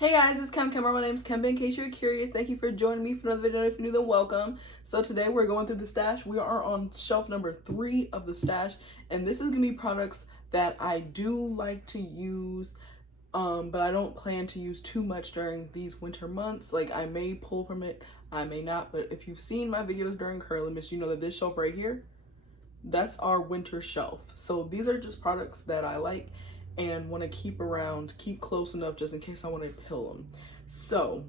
Hey guys, it's Kemkemscurls. My name's Kemba. In case you're curious, thank you for joining me for another video. If you're new, then welcome. So today we're going through the stash. We are on shelf number 3 of the stash, and this is gonna be products that I do like to use, but I don't plan to use too much during these winter months. Like, I may pull from it, I may not. But if you've seen my videos during Curlimus, you know that this shelf right here, that's our winter shelf. So these are just products that I like and want to keep around, keep close enough just in case I want to pill them. So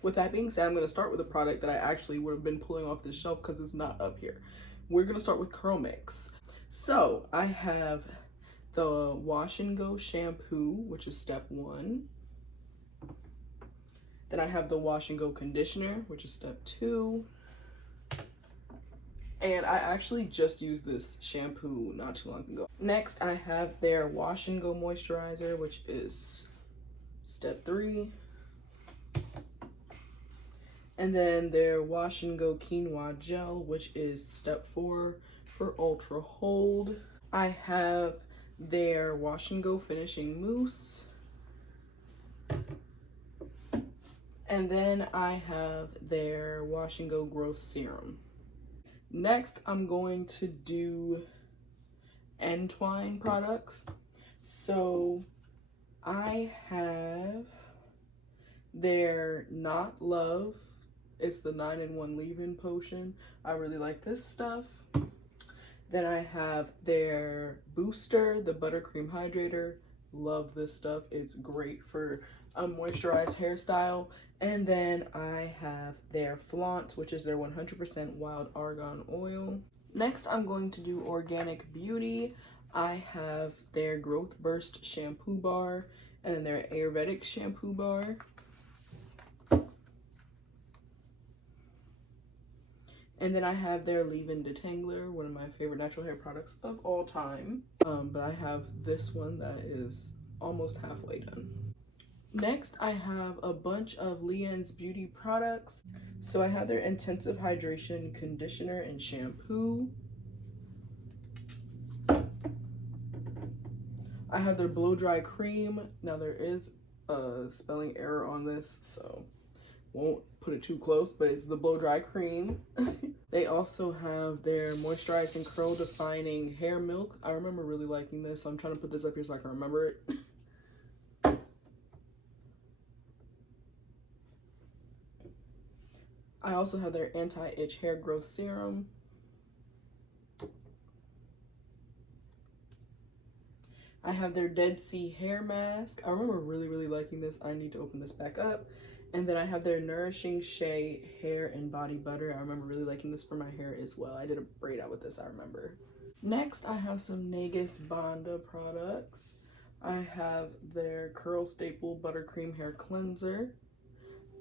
with that being said, I'm going to start with a product that I actually would have been pulling off this shelf because it's not up here. We're going to start with Curl Mix. So I have the Wash and Go shampoo, which is step 1. Then I have the Wash and Go conditioner, which is step 2. And I actually just used this shampoo not too long ago. Next, I have their Wash and Go moisturizer, which is step 3. And then their Wash and Go quinoa gel, which is step 4 for ultra hold. I have their Wash and Go finishing mousse. And then I have their Wash and Go growth serum. Next, I'm going to do Entwine products. So I have their Not Love. It's the 9-in-1 leave-in potion. I really like this stuff. Then I have their Booster, the Buttercream Hydrator. Love this stuff. It's great for a moisturized hairstyle. And then I have their Flaunt, which is their 100% wild argan oil. Next, I'm going to do Organic Beauty. I have their Growth Burst shampoo bar and then their Ayurvedic shampoo bar. And then I have their Leave-In Detangler, one of my favorite natural hair products of all time. But I have this one that is almost halfway done. Next, I have a bunch of Leanne's Beauty products. So I have their Intensive Hydration Conditioner and Shampoo. I have their Blow Dry Cream. Now there is a spelling error on this, so won't put it too close, but it's the Blow Dry Cream. They also have their Moisturizing Curl Defining Hair Milk. I remember really liking this, so I'm trying to put this up here so I can remember it. I also have their Anti-Itch Hair Growth Serum. I have their Dead Sea Hair Mask. I remember really liking this. I need to open this back up. And then I have their Nourishing Shea Hair and Body Butter. I remember really liking this for my hair as well. I did a braid out with this, I remember. Next, I have some Nagus Banda products. I have their Curl Staple Buttercream Hair Cleanser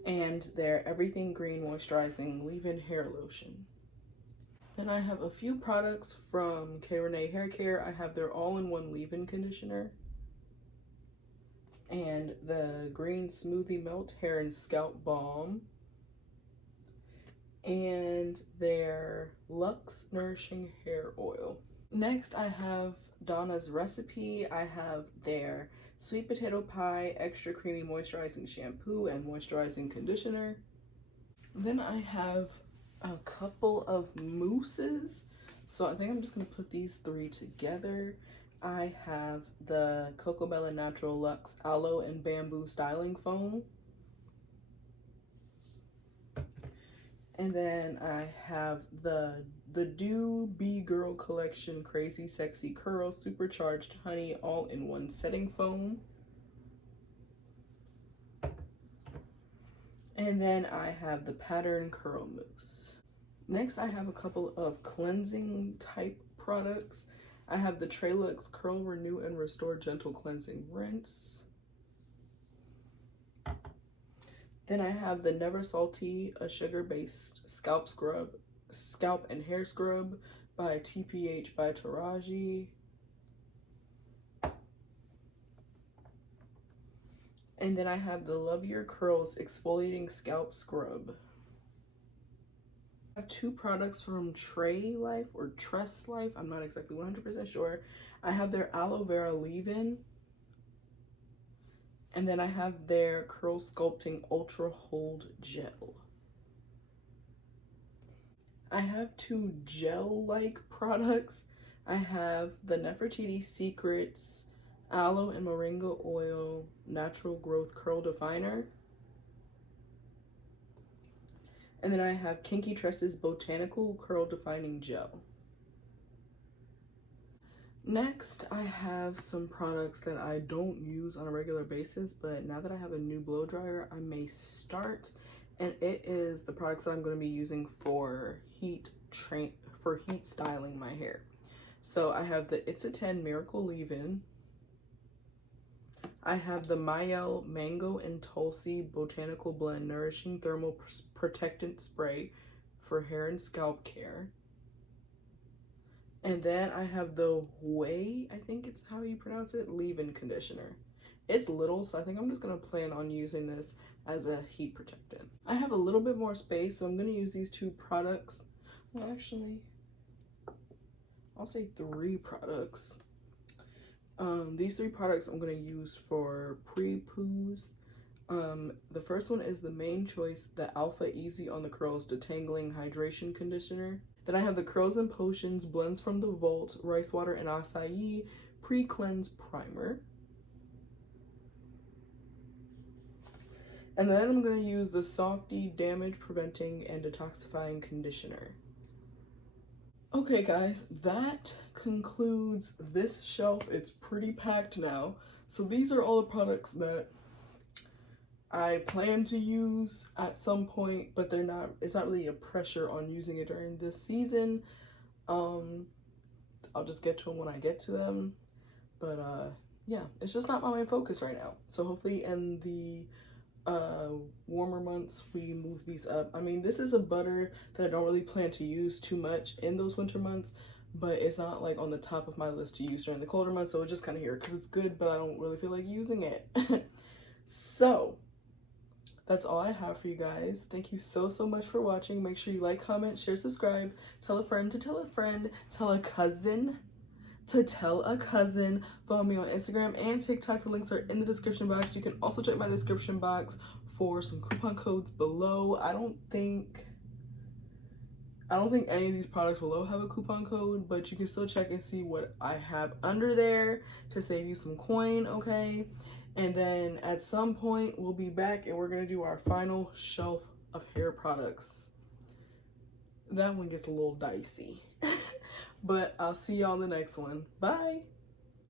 and their Everything Green Moisturizing Leave-In Hair Lotion. Then I have a few products from K. Renee Hair Care. I have their all-in-one leave-in conditioner and the Green Smoothie Melt Hair and Scalp Balm and their Luxe Nourishing Hair Oil. Next, I have Donna's Recipe. I have their Sweet Potato Pie Extra Creamy Moisturizing Shampoo and Moisturizing Conditioner. Then I have a couple of mousses. So I think I'm just going to put these 3 together. I have the Coco Bella Natural Luxe Aloe and Bamboo Styling Foam. And then I have the Do Be Girl Collection Crazy Sexy Curl Supercharged Honey All-in-One Setting Foam. And then I have the Pattern Curl Mousse. Next, I have a couple of cleansing type products. I have the Trelux Curl Renew and Restore Gentle Cleansing Rinse. Then I have the Never Salty, a sugar-based scalp and hair scrub by TPH by Taraji. And then I have the Love Your Curls Exfoliating Scalp Scrub. I have 2 products from Tress Life. I'm not exactly 100% sure. I have their Aloe Vera Leave-In And then I have their Curl Sculpting Ultra Hold Gel. I have two gel-like products. I have the Nefertiti Secrets Aloe and Moringa Oil Natural Growth Curl Definer. And then I have Kinky Tresses Botanical Curl Defining Gel. Next, I have some products that I don't use on a regular basis, but now that I have a new blow dryer, I may start. And it is the products that I'm going to be using for heat styling my hair. So I have the It's a 10 Miracle Leave-In. I have the Mayel Mango and Tulsi Botanical Blend Nourishing Thermal Protectant Spray for hair and scalp care. And then I have the Way, I think it's how you pronounce it, leave-in conditioner. It's little, so I think I'm just going to plan on using this as a heat protectant. I have a little bit more space, so I'm going to use these two products. Well, actually, I'll say 3 products. These 3 products I'm going to use for pre-poos. The first one is the Main Choice, the Alpha Easy on the Curls Detangling Hydration Conditioner. Then I have the Curls and Potions Blends from the Vault Rice Water and Acai Pre-Cleanse Primer. And then I'm going to use the Softy Damage Preventing and Detoxifying Conditioner. Okay guys, that concludes this shelf. It's pretty packed now. So these are all the products that I plan to use at some point, but it's not really a pressure on using it during this season. I'll just get to them when I get to them. But yeah, it's just not my main focus right now. So hopefully in the warmer months we move these up. I mean, this is a butter that I don't really plan to use too much in those winter months, but it's not like on the top of my list to use during the colder months, so it's just kind of here because it's good, but I don't really feel like using it. So that's all I have for you guys. Thank you so much for watching. Make sure you like, comment, share, subscribe, tell a friend to tell a friend, tell a cousin to tell a cousin. Follow me on Instagram and TikTok. The links are in the description box. You can also check my description box for some coupon codes below. I don't think any of these products below have a coupon code, but you can still check and see what I have under there to save you some coin, okay? And then at some point we'll be back and we're gonna do our final shelf of hair products. That one gets a little dicey. But I'll see y'all in the next one. Bye.